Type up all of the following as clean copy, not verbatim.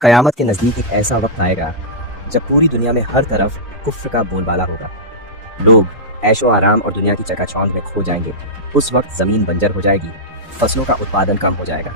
قیامت کے نزدیک ایک ایسا وقت آئے گا جب پوری دنیا میں ہر طرف کفر کا بول بالا ہوگا۔ لوگ عیش و آرام اور دنیا کی چکا چوند میں کھو جائیں گے۔ اس وقت زمین بنجر ہو جائے گی، فصلوں کا اتپادن کم ہو جائے گا،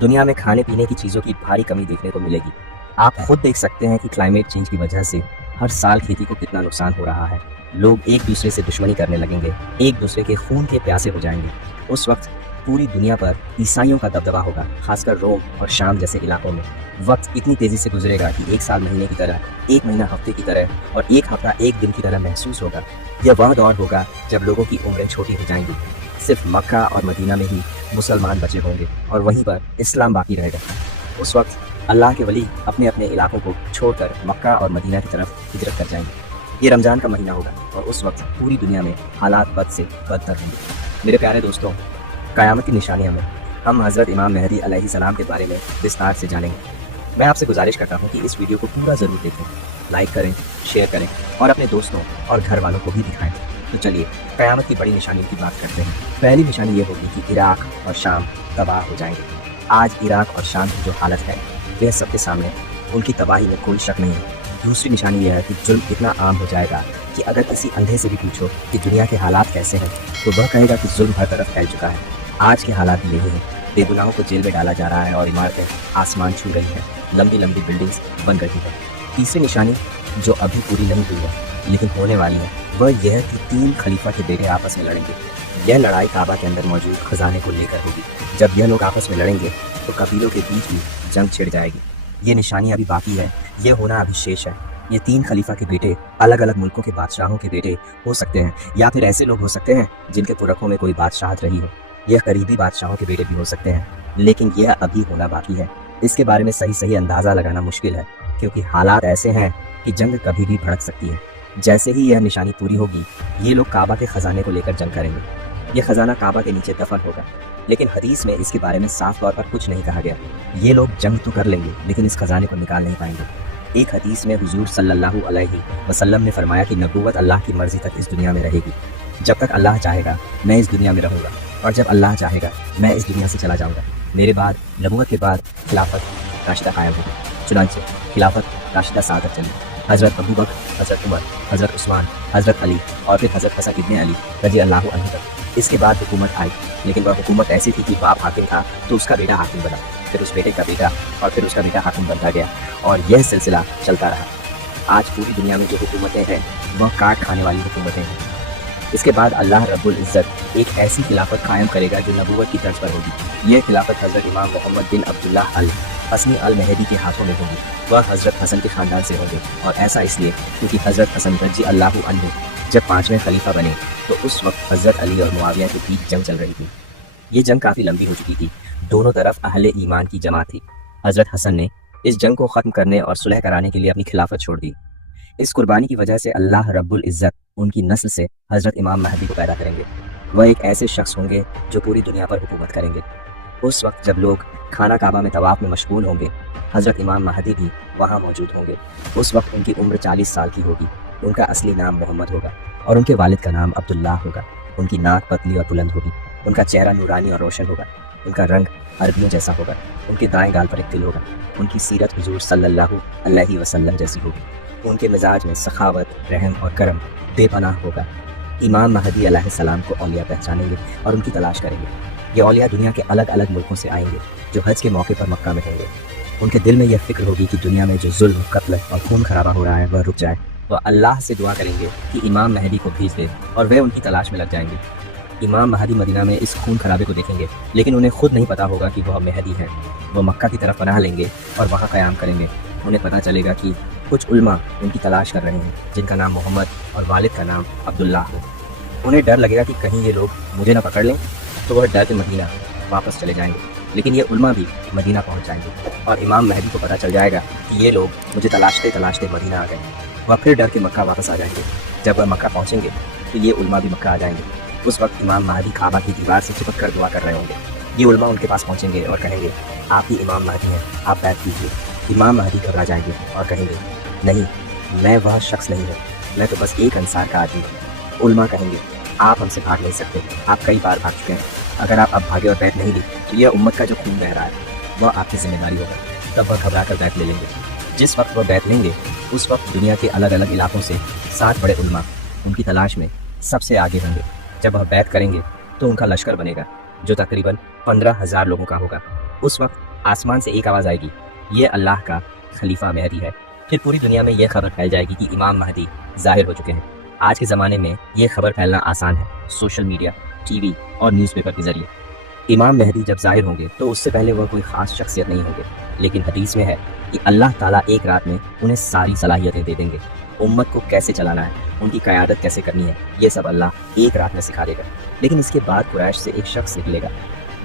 دنیا میں کھانے پینے کی چیزوں کی بھاری کمی دیکھنے کو ملے گی۔ آپ خود دیکھ سکتے ہیں کہ کلائمیٹ چینج کی وجہ سے ہر سال کھیتی کو کتنا نقصان ہو رہا ہے۔ لوگ ایک دوسرے سے دشمنی کرنے لگیں گے، ایک دوسرے کے خون کے پیاسے ہو جائیں گے۔ اس وقت پوری دنیا پر عیسائیوں کا دبدبا ہوگا، خاص کر روم اور شام جیسے علاقوں میں۔ وقت اتنی تیزی سے گزرے گا کہ ایک سال مہینے کی طرح، ایک مہینہ ہفتے کی طرح اور ایک ہفتہ ایک دن کی طرح محسوس ہوگا۔ یہ وہ دور ہوگا جب لوگوں کی عمریں چھوٹی ہو جائیں گی۔ صرف مکہ اور مدینہ میں ہی مسلمان بچے ہوں گے اور وہیں پر اسلام باقی رہے گا۔ اس وقت اللہ کے ولی اپنے اپنے علاقوں کو چھوڑ کر مکہ اور مدینہ کی طرف ہجرت کر جائیں گے۔ یہ رمضان کا مہینہ ہوگا اور اس وقت پوری دنیا میں حالات بد سے بدتر ہوں گے۔ میرے پیارے دوستوں، قیامت کی نشانیوں میں ہم حضرت امام مہدی علیہ السلام کے بارے میں وستار سے جانیں گے۔ میں آپ سے گزارش کرتا ہوں کہ اس ویڈیو کو پورا ضرور دیکھیں، لائک کریں، شیئر کریں اور اپنے دوستوں اور گھر والوں کو بھی دکھائیں۔ تو چلیے قیامت کی بڑی نشانیوں کی بات کرتے ہیں۔ پہلی نشانی یہ ہوگی کہ عراق اور شام تباہ ہو جائیں گے۔ آج عراق اور شام کی جو حالت ہے وہ سب کے سامنے، ان کی تباہی میں کوئی شک نہیں ہے۔ دوسری نشانی یہ ہے کہ ظلم اتنا عام ہو جائے گا کہ اگر کسی اندھے سے بھی پوچھو کہ دنیا کے حالات کیسے ہیں تو وہ کہے گا کہ ظلم ہر طرف پھیل چکا ہے۔ آج کے حالات بھی یہی ہیں، بے گناہوں کو جیل میں ڈالا جا رہا ہے اور عمارتیں آسمان چھو رہی ہیں، لمبی لمبی بلڈنگز بن رہی ہیں۔ تیسری نشانی جو ابھی پوری نہیں ہوئی ہے لیکن ہونے والی ہے وہ یہ ہے کہ 3 خلیفہ کے بیٹے آپس میں لڑیں گے۔ یہ لڑائی کعبہ کے اندر موجود خزانے کو لے کر ہوگی۔ جب یہ لوگ آپس میں لڑیں گے تو قبیلوں کے بیچ بھی جنگ چھڑ جائے گی۔ یہ نشانی ابھی باقی ہے، یہ ہونا ابھی شیش ہے۔ یہ 3 خلیفہ کے بیٹے الگ الگ ملکوں کے بادشاہوں کے بیٹے ہو سکتے ہیں، یا پھر ایسے لوگ ہو سکتے ہیں جن کے پرکھوں میں کوئی بادشاہت رہی ہو۔ یہ قریبی بادشاہوں کے بیٹے بھی ہو سکتے ہیں، لیکن یہ ابھی ہونا باقی ہے۔ اس کے بارے میں صحیح اندازہ لگانا مشکل ہے کیونکہ حالات ایسے ہیں کہ جنگ کبھی بھی بھڑک سکتی ہے۔ جیسے ہی یہ نشانی پوری ہوگی یہ لوگ کعبہ کے خزانے کو لے کر جنگ کریں گے۔ یہ خزانہ کعبہ کے نیچے دفن ہوگا، لیکن حدیث میں اس کے بارے میں صاف طور پر کچھ نہیں کہا گیا۔ یہ لوگ جنگ تو کر لیں گے لیکن اس خزانے کو نکال نہیں پائیں گے۔ ایک حدیث میں حضور صلی اللہ علیہ وسلم نے فرمایا کہ نبوت اللہ کی مرضی تک اس دنیا میں رہے گی۔ جب تک اللہ چاہے گا میں اس دنیا میں رہوں گا، اور جب اللہ چاہے گا میں اس دنیا سے چلا جاؤں گا۔ میرے بعد، نبوت کے بعد خلافت راشدہ قائم ہوگی۔ چنانچہ خلافت راشدہ سعادت چلی۔ حضرت ابوبکر، حضرت عمر، حضرت عثمان، حضرت علی اور پھر حضرت حسن ابن علی رضی اللہ عنہ تک۔ اس کے بعد حکومت آئی، لیکن وہ حکومت ایسی تھی کہ باپ حاکم تھا تو اس کا بیٹا حاکم بنا، پھر اس بیٹے کا بیٹا اور پھر اس کا بیٹا حاکم بنتا گیا، اور یہ سلسلہ چلتا رہا۔ آج پوری دنیا میں جو حکومتیں ہیں وہ کاٹ کھانے والی حکومتیں ہیں۔ اس کے بعد اللہ رب العزت ایک ایسی خلافت قائم کرے گا جو نبوت کی طرز پر ہوگی۔ یہ خلافت حضرت امام محمد بن عبداللہ الحسنی المہدی کے ہاتھوں میں ہوگی۔ وہ حضرت حسن کے خاندان سے ہوں گے، اور ایسا اس لیے کیونکہ حضرت حسن رضی اللہ عنہ جب 5ویں خلیفہ بنے تو اس وقت حضرت علی اور معاویہ کے بیچ جنگ چل رہی تھی۔ یہ جنگ کافی لمبی ہو چکی تھی، دونوں طرف اہل ایمان کی جماعت تھی۔ حضرت حسن نے اس جنگ کو ختم کرنے اور صلح کرانے کے لیے اپنی خلافت چھوڑ دی۔ اس قربانی کی وجہ سے اللہ رب العزت ان کی نسل سے حضرت امام مہدی کو پیدا کریں گے۔ وہ ایک ایسے شخص ہوں گے جو پوری دنیا پر حکومت کریں گے۔ اس وقت جب لوگ خانہ کعبہ میں طواف میں مشغول ہوں گے حضرت امام مہدی بھی وہاں موجود ہوں گے۔ اس وقت ان کی عمر 40 سال کی ہوگی۔ ان کا اصلی نام محمد ہوگا اور ان کے والد کا نام عبداللہ ہوگا۔ ان کی ناک پتلی اور بلند ہوگی، ان کا چہرہ نورانی اور روشن ہوگا، ان کا رنگ عربیوں جیسا ہوگا، ان کے دائیں گال پر ایک تل ہوگا، ان کی سیرت حضور صلی اللہ علیہ وسلم جیسی ہوگی، ان کے مزاج میں سخاوت، رحم اور کرم بے پناہ ہوگا۔ امام مہدی علیہ السلام کو اولیاء پہچانیں گے اور ان کی تلاش کریں گے۔ یہ اولیاء دنیا کے الگ الگ ملکوں سے آئیں گے جو حج کے موقع پر مکہ میں ہوں گے۔ ان کے دل میں یہ فکر ہوگی کہ دنیا میں جو ظلم، قتل اور خون خرابہ ہو رہا ہے وہ رک جائے۔ وہ اللہ سے دعا کریں گے کہ امام مہدی کو بھیج دے، اور وہ ان کی تلاش میں لگ جائیں گے۔ امام مہدی مدینہ میں اس خون خرابے کو دیکھیں گے، لیکن انہیں خود نہیں پتا ہوگا کہ وہ مہدی ہیں۔ وہ مکہ کی طرف پناہ لیں گے اور وہاں قیام کریں گے۔ انہیں پتہ چلے گا کہ کچھ علماء ان کی تلاش کر رہے ہیں جن کا نام محمد اور والد کا نام عبداللہ ہو۔ انہیں ڈر لگے گا کہ کہیں یہ لوگ مجھے نہ پکڑ لیں، تو وہ ڈر کے مدینہ واپس چلے جائیں گے۔ لیکن یہ علماء بھی مدینہ پہنچ جائیں گے اور امام مہدی کو پتہ چل جائے گا کہ یہ لوگ مجھے تلاشتے تلاشتے مدینہ آ گئے۔ وہ پھر ڈر کے مکہ واپس آ جائیں گے۔ جب وہ مکہ پہنچیں گے تو یہ علماء بھی مکہ آ جائیں گے۔ اس وقت امام مہدی کعبہ کی دیوار سے چپک کر دعا کر رہے ہوں گے۔ یہ علماء ان کے پاس پہنچیں گے اور کہیں گے آپ ہی امام مہدی ہیں، آپ بیعت کیجیے۔ امام مہدی گھبرا جائیں گے اور کہیں گے نہیں، میں وہ شخص نہیں ہوں، میں تو بس ایک انصار کا آدمی ہوں۔ علماء کہیں گے آپ ہم سے بھاگ نہیں سکتے، آپ کئی بار بھاگ چکے ہیں، اگر آپ اب بھاگے اور بیعت نہیں لی تو یہ امت کا جو خون بہ رہا ہے وہ آپ کی ذمہ داری ہوگا۔ तब वह घबरा कर बैत ले लेंगे। जिस वक्त वह बैत लेंगे उस वक्त दुनिया के अलग अलग इलाकों से 7 बड़े उलमा उनकी तलाश में सबसे आगे होंगे। जब वह बैत करेंगे तो उनका लश्कर बनेगा जो तकरीबन 15,000 लोगों का होगा। उस वक्त आसमान से एक आवाज़ आएगी, ये अल्लाह का खलीफा मेहदी है। फिर पूरी दुनिया में यह खबर फैल जाएगी कि इमाम महदी ज़ाहिर हो चुके हैं। आज के ज़माने में यह खबर फैलना आसान है, सोशल मीडिया, टीवी और न्यूज़पेपर के ज़रिए। इमाम महदी जब ज़ाहिर होंगे तो उससे पहले वह कोई ख़ास शख्सियत नहीं होंगे, लेकिन हदीस में है कि अल्लाह ताला एक रात में उन्हें सारी सलाहियतें दे देंगे। उम्मत को कैसे चलाना है, उनकी क़यादत कैसे करनी है, ये सब अल्लाह एक रात में सिखा देगा। लेकिन इसके बाद कुरैश से एक शख्स निकलेगा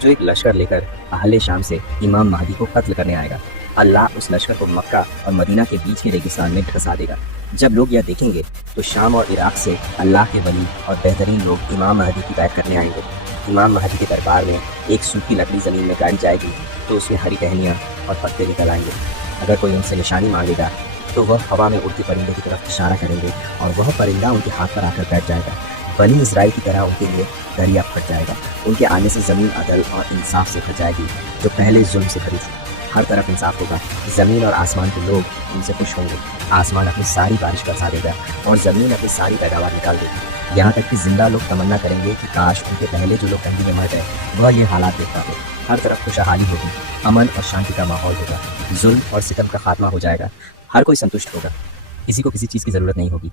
जो एक लश्कर लेकर अहले शाम से इमाम महदी को कत्ल करने आएगा। अल्लाह उस लश्कर को मक्का और मदीना के बीच के रेगिस्तान में धंसा देगा। जब लोग यह देखेंगे तो शाम और इराक से अल्लाह के वली और बेहतरीन लोग इमाम महदी की बैत करने आएंगे। इमाम महदी के दरबार में एक सूखी लकड़ी ज़मीन में गाड़ी जाएगी तो उसमें हरी टहनियाँ और पत्ते निकल आएंगे। अगर कोई उनसे निशानी मांगेगा तो वह हवा में उड़ते परिंदे की तरफ इशारा करेंगे और वह परिंदा उनके हाथ पर आकर बैठ जाएगा। बनी इज़राइल की तरह उनके लिए दरिया फट जाएगा। उनके आने से ज़मीन अदल और इंसाफ से भर जाएगी जो पहले जुल्म से भरी थी। हर तरफ इंसाफ होगा। ज़मीन और आसमान के लोग उनसे खुश होंगे। आसमान अपनी सारी बारिश बरसा देगा और ज़मीन अपनी सारी पैदावार निकाल देगी। यहाँ तक कि जिंदा लोग तमन्ना करेंगे कि काश उनके पहले जो लोग ठंडी में मर गए वह ये हालात देख पाते। हर तरफ खुशहाली होगी, अमन और शांति का माहौल होगा, जुल्म और सितम का खात्मा हो जाएगा। हर कोई संतुष्ट होगा, किसी को किसी चीज़ की ज़रूरत नहीं होगी।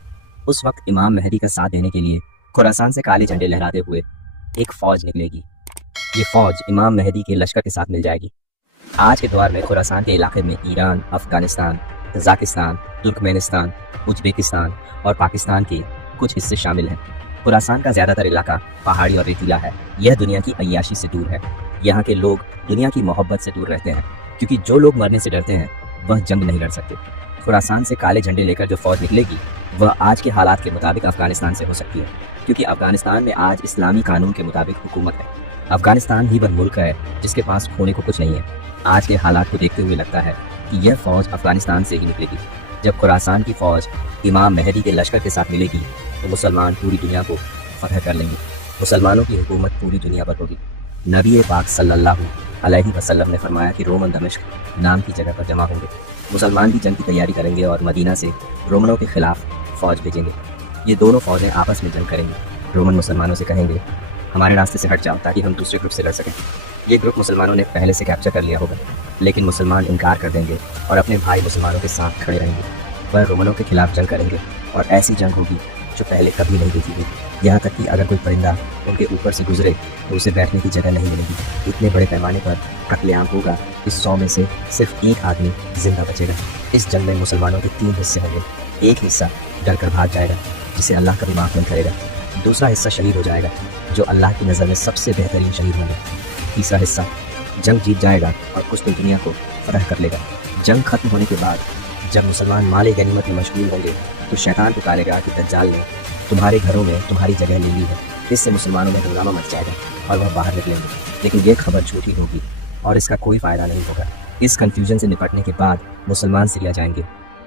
उस वक्त इमाम महदी का साथ देने के लिए खुरासान से काले झंडे लहराते हुए एक फ़ौज निकलेगी। ये फ़ौज इमाम महदी के लश्कर के साथ मिल जाएगी। आज के दौर में खुरासान के इलाके में Iran, Afghanistan, Tajikistan, Turkmenistan, Uzbekistan और पाकिस्तान के कुछ हिस्से शामिल हैं। खुरासान का ज़्यादातर इलाका पहाड़ी और रेतीला है। यह दुनिया की अय्याशी से दूर है। यहाँ के लोग दुनिया की मोहब्बत से दूर रहते हैं क्योंकि जो लोग मरने से डरते हैं वह जंग नहीं लड़ सकते। खुरासान से काले झंडे लेकर जो फ़ौज निकलेगी वह आज के हालात के मुताबिक अफगानिस्तान से हो सकती है, क्योंकि अफगानिस्तान में आज इस्लामी कानून के मुताबिक हुकूमत है। अफगानिस्तान ही वह मुल्क है जिसके पास खोने को कुछ नहीं है। आज के हालात को देखते हुए लगता है कि यह फ़ौज अफगानिस्तान से ही निकलेगी। जब खुरासान की फ़ौज इमाम महदी के लश्कर के साथ मिलेगी तो मुसलमान पूरी दुनिया को फतह कर लेंगे। मुसलमानों की हुकूमत पूरी दुनिया पर होगी। नबी पाक सल्लल्लाहु अलैहि वसल्लम ने फरमाया कि रोमन दमिश्क नाम की जगह पर जमा होंगे। मुसलमान की जंग की तैयारी करेंगे और मदीना से रोमनों के खिलाफ फ़ौज भेजेंगे। ये दोनों फ़ौजें आपस में जंग करेंगी। रोमन मुसलमानों से कहेंगे हमारे रास्ते से हट जाओ ताकि हम दूसरे ग्रुप से लड़ सकें। ये ग्रुप मुसलमानों ने पहले से कैप्चर कर लिया होगा, लेकिन मुसलमान इनकार कर देंगे और अपने भाई मुसलमानों के साथ खड़े रहेंगे। वह रोमनों के खिलाफ जंग करेंगे और ऐसी जंग होगी जो पहले कभी नहीं देखी गई। यहाँ तक कि अगर कोई परिंदा उनके ऊपर से गुजरे तो उसे बैठने की जगह नहीं मिलेगी। इतने बड़े पैमाने पर कत्लेआम होगा कि 100 में से सिर्फ एक आदमी जिंदा बचेगा। इस जंग में मुसलमानों के 3 हिस्से होंगे। एक हिस्सा डर कर भाग जाएगा जिसे अल्लाह कभी माफ़ नहीं करेगा। दूसरा हिस्सा शहीद हो जाएगा जो अल्लाह की नज़र में सबसे बेहतरीन शहीद होंगे। तीसरा हिस्सा जंग जीत जाएगा और कुछ दिन दुनिया को फतह कर लेगा। जंग खत्म होने के बाद जब मुसलमान माले गनीमत में मशगूल होंगे तो शैतान पुकारेगा कि दज्जाल ने तुम्हारे घरों में तुम्हारी जगह ले ली है। इससे मुसलमानों में हंगामा मच जाएगा और वह बाहर निकलेंगे, लेकिन ये खबर झूठी होगी और इसका कोई फ़ायदा नहीं होगा। इस कन्फ्यूजन से निपटने के बाद मुसलमान सीरिया जाएंगे।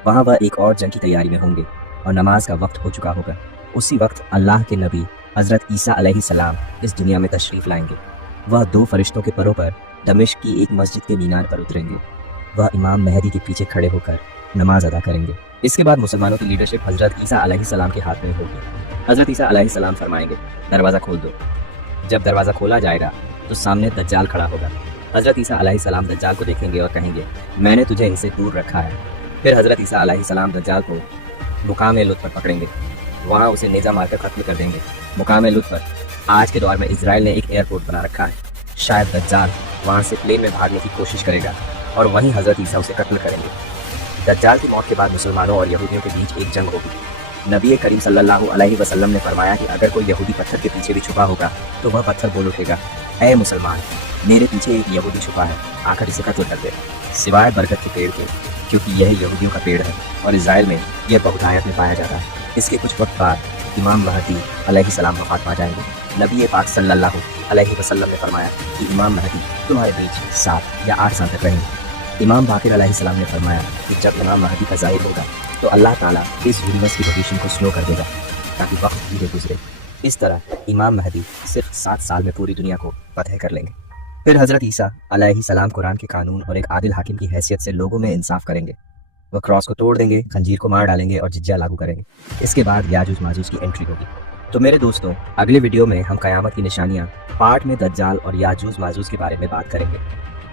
वहाँ वह एक और जंग की तैयारी में होंगे और नमाज का वक्त हो चुका होगा। उसी वक्त अल्लाह के नबी हज़रत ईसा अलैहिस्सलाम इस दुनिया में तशरीफ़ लाएंगे। वह 2 फरिश्तों के परों पर दमिश्क की एक मस्जिद के मीनार पर उतरेंगे। वह इमाम महदी के पीछे खड़े होकर नमाज अदा करेंगे। इसके बाद मुसलमानों की लीडरशिप हज़रत ईसा अलैहिस्सलाम के हाथ में होगी। हज़रत ईसा अलैहिस्सलाम फरमाएंगे दरवाज़ा खोल दो। जब दरवाज़ा खोला जाएगा तो सामने दज्जाल खड़ा होगा। हज़रत ईसा अलैहिस्सलाम दज्जाल को देखेंगे और कहेंगे मैंने तुझे इनसे दूर रखा है। फिर हज़रत ईसा अलैहिस्सलाम दज्जाल को मुकाम लुत्फ़ पर पकड़ेंगे। वहाँ उसे नेज़ा मारकर ख़त्म कर देंगे। मुकाम लुत्फ़ पर आज के दौर में इजराइल ने एक एयरपोर्ट बना रखा है। शायद दज्जाल वहाँ से प्लेन में भागने की कोशिश करेगा और वहीं हज़रत ईसा उसे कत्ल करेंगे। दज्जाल की मौत के बाद मुसलमानों और यहूदियों के बीच एक जंग होगी। नबी करीम सल्लल्लाहु अलैहि वसल्लम ने फरमाया कि अगर कोई यहूदी पत्थर के पीछे भी छुपा होगा तो वह पत्थर बोल उठेगा, ऐ मुसलमान, मेरे पीछे एक यहूदी छुपा है, आकर इसे कत्ल कर दे, सिवाय बरकत के पेड़ के, क्योंकि यह यहूदियों का पेड़ है और इजराइल में यह बहुतायत में पाया जाता है। इसके कुछ वक्त बाद इमाम महदी अलैहिस्सलाम वफ़ात पा जाएंगे। नबी पाक सल्लल्लाहु अलैहि वसल्लम ने फरमाया कि इमाम महदी तुम्हारे बीच 7 या 8 साल तक रहेंगे। इमाम बाक़िर अलैहिस्सलाम ने फरमाया कि जब इमाम महदी का ज़ाहिर होगा तो अल्लाह ताला इस यूनिवर्स की रोटेशन को स्लो कर देगा ताकि वक्त धीरे गुजरे। इस तरह इमाम महदी सिर्फ 7 साल में पूरी दुनिया को फतह कर लेंगे। फिर हज़रत ईसा अलैहिस्सलाम कुरान के कानून और एक आदिल हाकिम की हैसियत से लोगों में इंसाफ करेंगे। वह क्रॉस को तोड़ देंगे, खंजीर को मार डालेंगे और जिज्या लागू करेंगे। इसके बाद याजूज माजूज की एंट्री होगी। तो मेरे दोस्तों, अगले वीडियो में हम क़यामत की निशानियां पार्ट में दज्जाल और याजूज माजूज के बारे में बात करेंगे।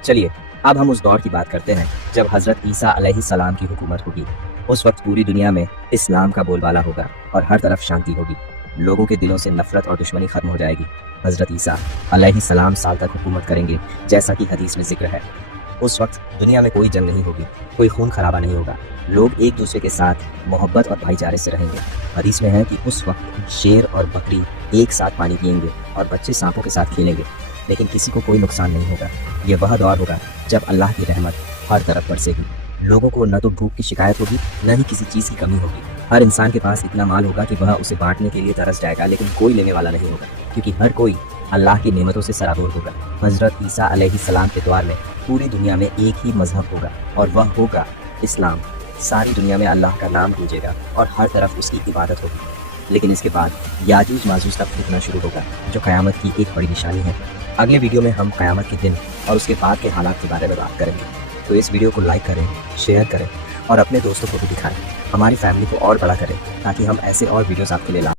चलिए अब हम उस दौर की बात करते हैं जब हज़रत ईसा अलैहिस्सलाम की हुकूमत होगी। उस वक्त पूरी दुनिया में इस्लाम का बोलबाला होगा और हर तरफ शांति होगी। लोगों के दिलों से नफरत और दुश्मनी खत्म हो जाएगी। हज़रत ईसा अलैहिस्सलाम साल तक हुकूमत करेंगे, जैसा कि हदीस में जिक्र है। उस वक्त दुनिया में कोई जंग नहीं होगी, कोई खून खराबा नहीं होगा। लोग एक दूसरे के साथ मोहब्बत और भाईचारे से रहेंगे। हदीस में है कि उस वक्त शेर और बकरी एक साथ पानी पिएंगे और बच्चे सांपों के साथ खेलेंगे, लेकिन किसी को कोई नुकसान नहीं होगा। ये वह दौर होगा जब अल्लाह की रहमत हर तरफ बरसेगी। लोगों को न तो भूख की शिकायत होगी, न ही किसी चीज़ की कमी होगी। हर इंसान के पास इतना माल होगा कि वह उसे बांटने के लिए तरस जाएगा, लेकिन कोई लेने वाला नहीं होगा, क्योंकि हर कोई अल्लाह की नेमतों से सराबोर होगा। हज़रत ईसा अलैहिस्सलाम के द्वार में पूरी दुनिया में एक ही मजहब होगा और वह होगा इस्लाम। सारी दुनिया में अल्लाह का नाम गूंजेगा और हर तरफ उसकी इबादत होगी। लेकिन इसके बाद याजूज माजूज का फितना शुरू होगा, जो क़यामत की एक बड़ी निशानी है। अगले वीडियो में हम क़यामत के दिन और उसके बाद के हालात के बारे में बात करेंगे। तो इस वीडियो को लाइक करें, शेयर करें और अपने दोस्तों को भी दिखाएं। हमारी फैमिली को और बड़ा करें ताकि हम ऐसे और वीडियोस आपके लिए ला